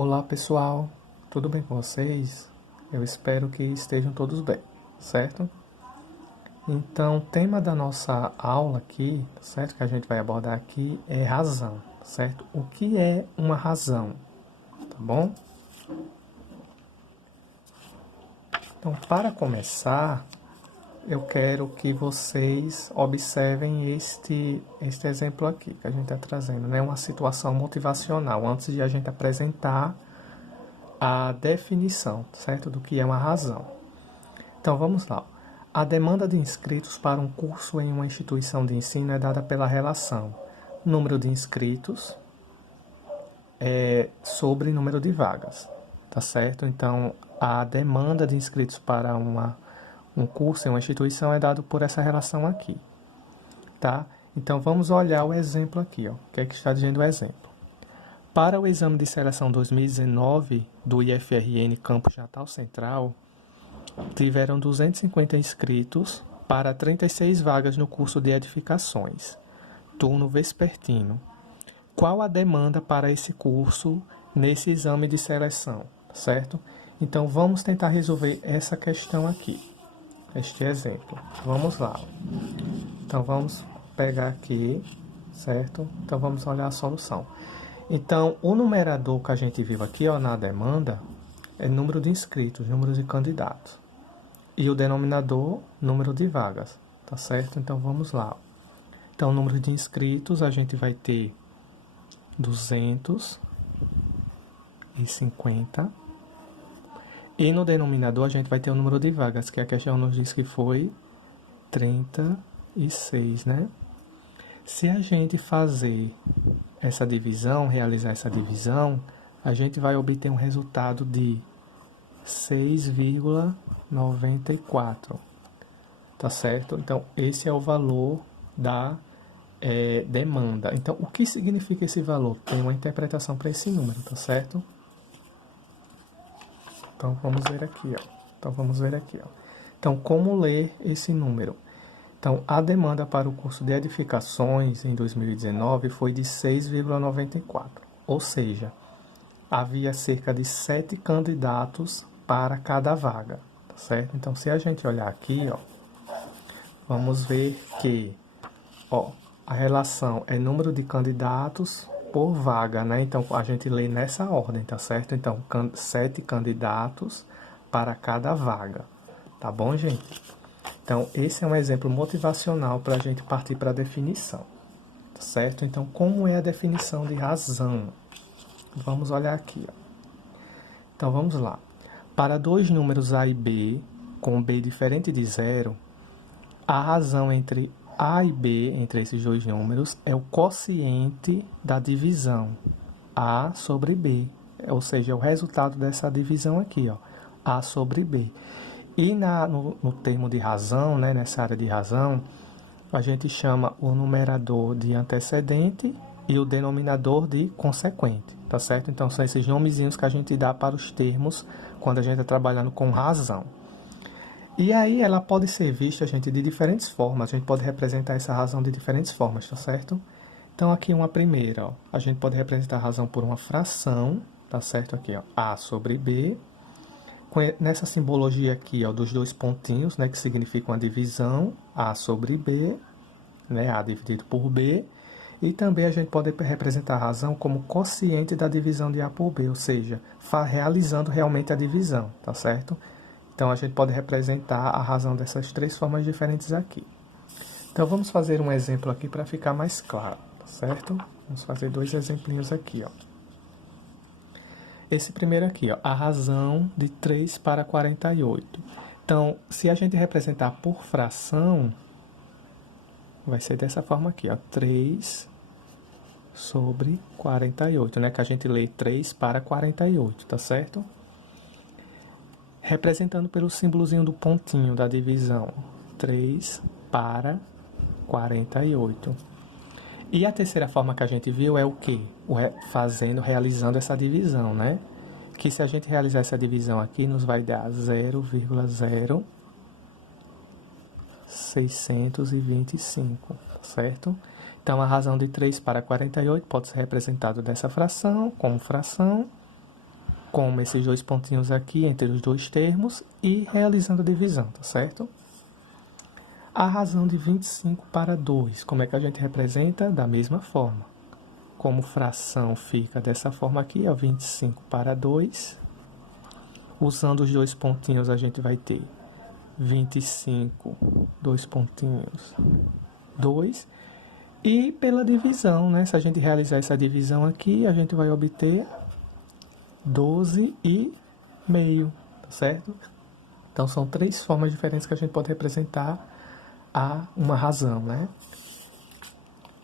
Olá pessoal, tudo bem com vocês? Eu espero que estejam todos bem, certo? Então, o tema da nossa aula aqui, certo? Que a gente vai abordar aqui é razão, certo? O que é uma razão, tá bom? Então, para começar, eu quero que vocês observem este exemplo aqui que a gente está trazendo, né? Uma situação motivacional, antes de a gente apresentar a definição, certo? Do que é uma razão. Então, vamos lá. A demanda de inscritos para um curso em uma instituição de ensino é dada pela relação número de inscritos sobre número de vagas, tá certo? Então, a demanda de inscritos para um curso em uma instituição é dado por essa relação aqui, tá? Então, vamos olhar o exemplo aqui, ó. O que é que está dizendo o exemplo? Para o exame de seleção 2019 do IFRN Campus Natal Central, tiveram 250 inscritos para 36 vagas no curso de edificações, turno vespertino. Qual a demanda para esse curso nesse exame de seleção, certo? Então, vamos tentar resolver essa questão aqui, este exemplo. Vamos lá. Então, vamos pegar aqui, certo? Então, vamos olhar a solução. Então, o numerador que a gente viu aqui, ó, na demanda, é número de inscritos, número de candidatos. E o denominador, número de vagas, tá certo? Então, vamos lá. Então, o número de inscritos, a gente vai ter 250. E no denominador, a gente vai ter o número de vagas, que a questão nos diz que foi 36, né? Se a gente fazer essa divisão, realizar essa divisão, a gente vai obter um resultado de 6,94, tá certo? Então, esse é o valor da demanda. Então, o que significa esse valor? Tem uma interpretação para esse número, tá certo? Então, vamos ver aqui, ó. Então, como ler esse número? Então, a demanda para o curso de edificações em 2019 foi de 6,94, ou seja, havia cerca de 7 candidatos para cada vaga, tá certo? Então, se a gente olhar aqui, ó, vamos ver que, ó, a relação é número de candidatos por vaga, né? Então, a gente lê nessa ordem, tá certo? Então, 7 candidatos para cada vaga, tá bom, gente? Então, esse é um exemplo motivacional para a gente partir para a definição, tá certo? Então, como é a definição de razão? Vamos olhar aqui, ó. Então, vamos lá. Para dois números A e B, com B diferente de zero, a razão entre A e B, entre esses dois números, é o quociente da divisão, A sobre B. Ou seja, é o resultado dessa divisão aqui, ó, A sobre B. E no termo de razão, né, nessa área de razão, a gente chama o numerador de antecedente e o denominador de consequente, tá certo? Então, são esses nomezinhos que a gente dá para os termos quando a gente está trabalhando com razão. E aí, ela pode ser vista, gente, de diferentes formas. A gente pode representar essa razão de diferentes formas, tá certo? Então, aqui uma primeira, ó, a gente pode representar a razão por uma fração, tá certo? Aqui, ó, A sobre B. Nessa simbologia aqui, ó, dos dois pontinhos, né, que significam a divisão, A sobre B, né, A dividido por B, e também a gente pode representar a razão como quociente da divisão de A por B, ou seja, realizando realmente a divisão, tá certo? Então, a gente pode representar a razão dessas três formas diferentes aqui. Então, vamos fazer um exemplo aqui para ficar mais claro, tá certo? Vamos fazer dois exemplinhos aqui, ó. Esse primeiro aqui, ó, a razão de 3 para 48. Então, se a gente representar por fração, vai ser dessa forma aqui, ó, 3 sobre 48, né? Que a gente lê 3 para 48, tá certo? Representando pelo símbolozinho do pontinho da divisão, 3 para 48. E a terceira forma que a gente viu é o quê? Realizando essa divisão, né? Que se a gente realizar essa divisão aqui, nos vai dar 0,0625, certo? Então, a razão de 3 para 48 pode ser representado dessa fração, como fração. como esses dois pontinhos aqui entre os dois termos e realizando a divisão, tá certo? A razão de 25 para 2, como é que a gente representa? Da mesma forma. Como fração fica dessa forma aqui, ó, 25 para 2. Usando os dois pontinhos, a gente vai ter 25, dois pontinhos, 2. E pela divisão, né? Se a gente realizar essa divisão aqui, a gente vai obter 12,5, tá certo? Então, são três formas diferentes que a gente pode representar uma razão, né?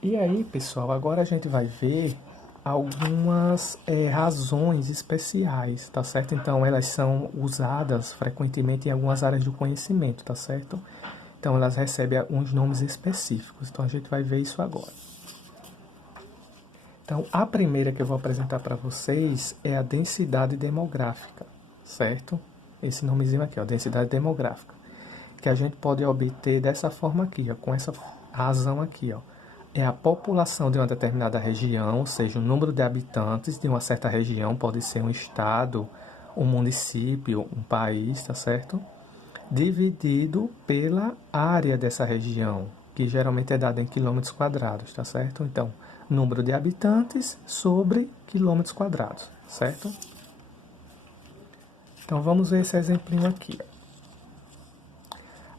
E aí, pessoal, agora a gente vai ver algumas razões especiais, tá certo? Então, elas são usadas frequentemente em algumas áreas do conhecimento, tá certo? Então, elas recebem uns nomes específicos. Então, a gente vai ver isso agora. Então, a primeira que eu vou apresentar para vocês é a densidade demográfica, certo? Esse nomezinho aqui, ó, densidade demográfica, que a gente pode obter dessa forma aqui, ó, com essa razão aqui, ó. É a população de uma determinada região, ou seja, o número de habitantes de uma certa região, pode ser um estado, um município, um país, tá certo? Dividido pela área dessa região, que geralmente é dada em quilômetros quadrados, tá certo? Então, número de habitantes sobre quilômetros quadrados, certo? Então, vamos ver esse exemplinho aqui.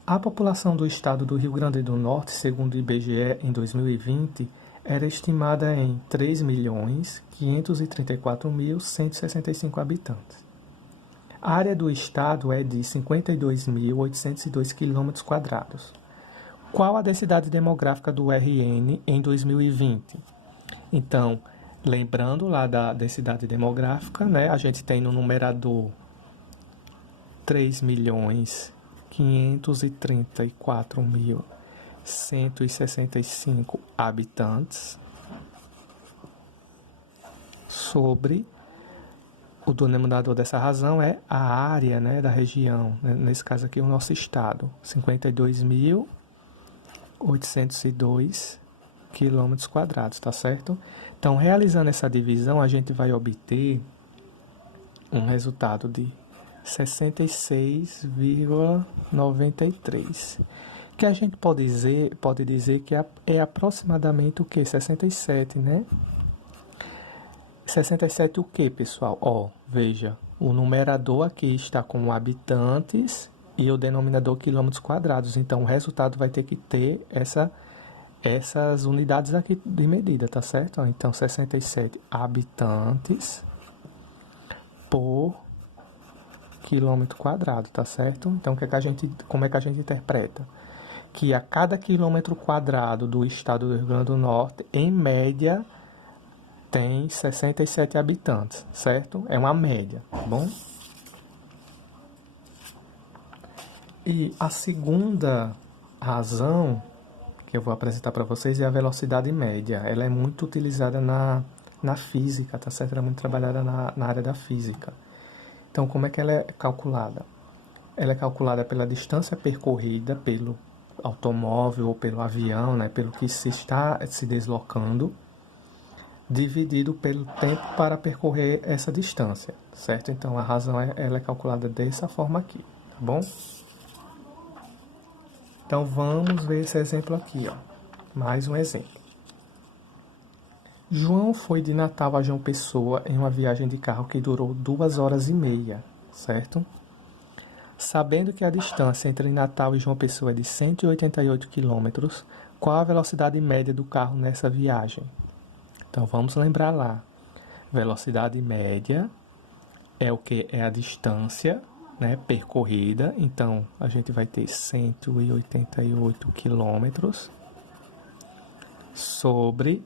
A população do estado do Rio Grande do Norte, segundo o IBGE, em 2020, era estimada em 3.534.165 habitantes. A área do estado é de 52.802 km². Qual a densidade demográfica do RN em 2020? Então, lembrando lá da densidade demográfica, né, a gente tem no numerador 3.534.165 habitantes sobre o denominador dessa razão é a área, né, da região, né, nesse caso aqui o nosso estado, 52.802 km², tá certo? Então, realizando essa divisão, a gente vai obter um resultado de 66,93, que a gente pode dizer que é aproximadamente o que? 67, né? 67 o que, pessoal? Ó, veja, o numerador aqui está com habitantes e o denominador quilômetros². Então, o resultado vai ter que ter essas unidades aqui de medida, tá certo? Então, 67 habitantes por quilômetro², tá certo? Então, como é que a gente interpreta? Que a cada quilômetro² do estado do Rio Grande do Norte, em média, tem 67 habitantes, certo? É uma média, tá bom? E a segunda razão que eu vou apresentar para vocês é a velocidade média. Ela é muito utilizada na física, tá certo? Ela é muito trabalhada na área da física. Então, como é que ela é calculada? Ela é calculada pela distância percorrida pelo automóvel ou pelo avião, né, pelo que se está se deslocando, dividido pelo tempo para percorrer essa distância, certo? Então, a razão ela é calculada dessa forma aqui, tá bom? Então, vamos ver esse exemplo aqui, ó. Mais um exemplo. João foi de Natal a João Pessoa em uma viagem de carro que durou 2 horas e meia, certo? Sabendo que a distância entre Natal e João Pessoa é de 188 km, qual a velocidade média do carro nessa viagem? Então, vamos lembrar lá. Velocidade média é o que? É a distância, né, percorrida. Então, a gente vai ter 188 km sobre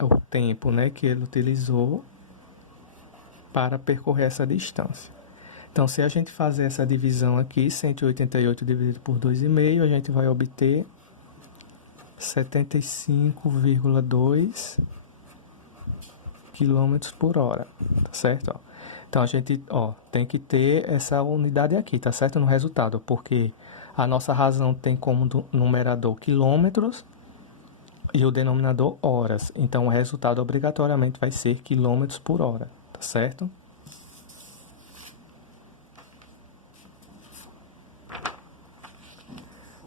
o tempo, né, que ele utilizou para percorrer essa distância. Então, se a gente fazer essa divisão aqui, 188 dividido por 2,5, a gente vai obter 75,2 km por hora, tá certo? Ó. Então, a gente tem que ter essa unidade aqui, tá certo? No resultado, porque a nossa razão tem como numerador quilômetros e o denominador horas. Então, o resultado obrigatoriamente vai ser quilômetros por hora, tá certo?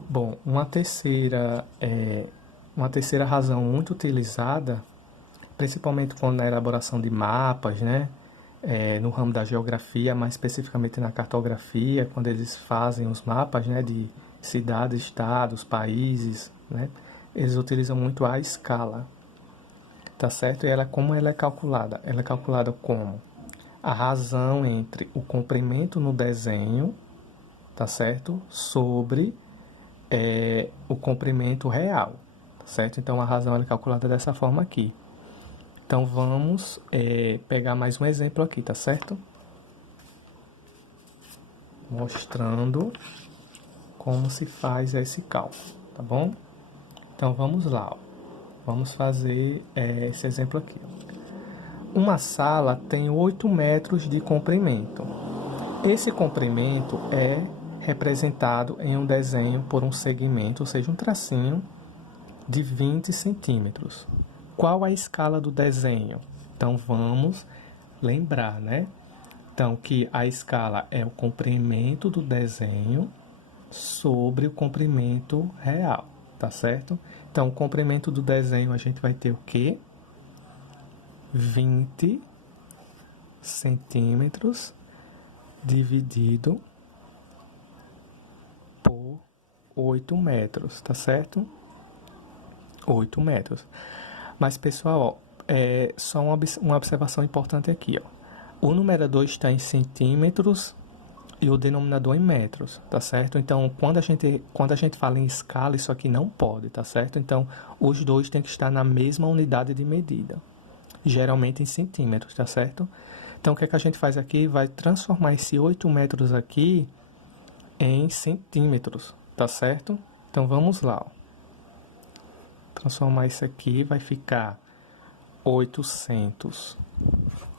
Bom, uma terceira razão muito utilizada, principalmente quando na elaboração de mapas, né? No ramo da geografia, mais especificamente na cartografia, quando eles fazem os mapas, né, de cidades, estados, países, né? Eles utilizam muito a escala, tá certo? E como ela é calculada? Ela é calculada como a razão entre o comprimento no desenho, tá certo? Sobre o comprimento real, tá certo? Então, a razão é calculada dessa forma aqui. Então, vamos pegar mais um exemplo aqui, tá certo? Mostrando como se faz esse cálculo, tá bom? Então, vamos lá, ó. Vamos fazer esse exemplo aqui. Uma sala tem 8 metros de comprimento. Esse comprimento é representado em um desenho por um segmento, ou seja, um tracinho de 20 centímetros. Qual a escala do desenho? Então, vamos lembrar, né? Então, que a escala é o comprimento do desenho sobre o comprimento real, tá certo? Então, o comprimento do desenho a gente vai ter o quê? 20 centímetros dividido por 8 metros, tá certo? 8 metros. Mas, pessoal, só uma observação importante aqui, ó. O numerador está em centímetros e o denominador em metros, tá certo? Então, quando a gente fala em escala, isso aqui não pode, tá certo? Então, os dois têm que estar na mesma unidade de medida, geralmente em centímetros, tá certo? Então, o que é que a gente faz aqui? Vai transformar esse 8 metros aqui em centímetros, tá certo? Então, vamos lá, ó. Transformar isso aqui vai ficar 800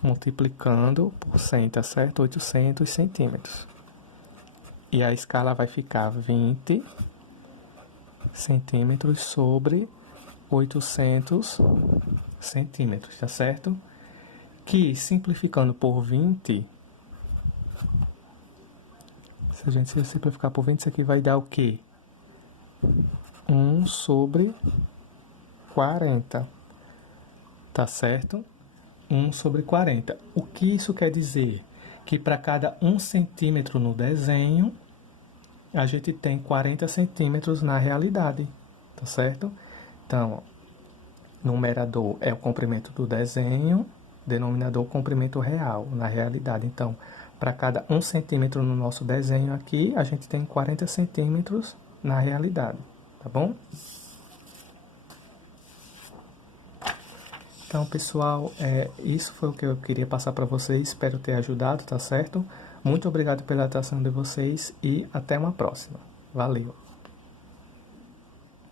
multiplicando por 100, tá certo? 800 centímetros. E a escala vai ficar 20 centímetros sobre 800 centímetros, tá certo? Que, simplificando por 20, se a gente simplificar por 20, isso aqui vai dar o quê? 1 sobre 40, tá certo? 1 sobre 40. O que isso quer dizer? Que para cada 1 centímetro no desenho, a gente tem 40 centímetros na realidade, tá certo? Então, numerador é o comprimento do desenho, denominador o comprimento real, na realidade. Então, para cada 1 centímetro no nosso desenho aqui, a gente tem 40 centímetros na realidade, tá bom? Então, pessoal, isso foi o que eu queria passar para vocês. Espero ter ajudado, tá certo? Muito obrigado pela atenção de vocês e até uma próxima. Valeu!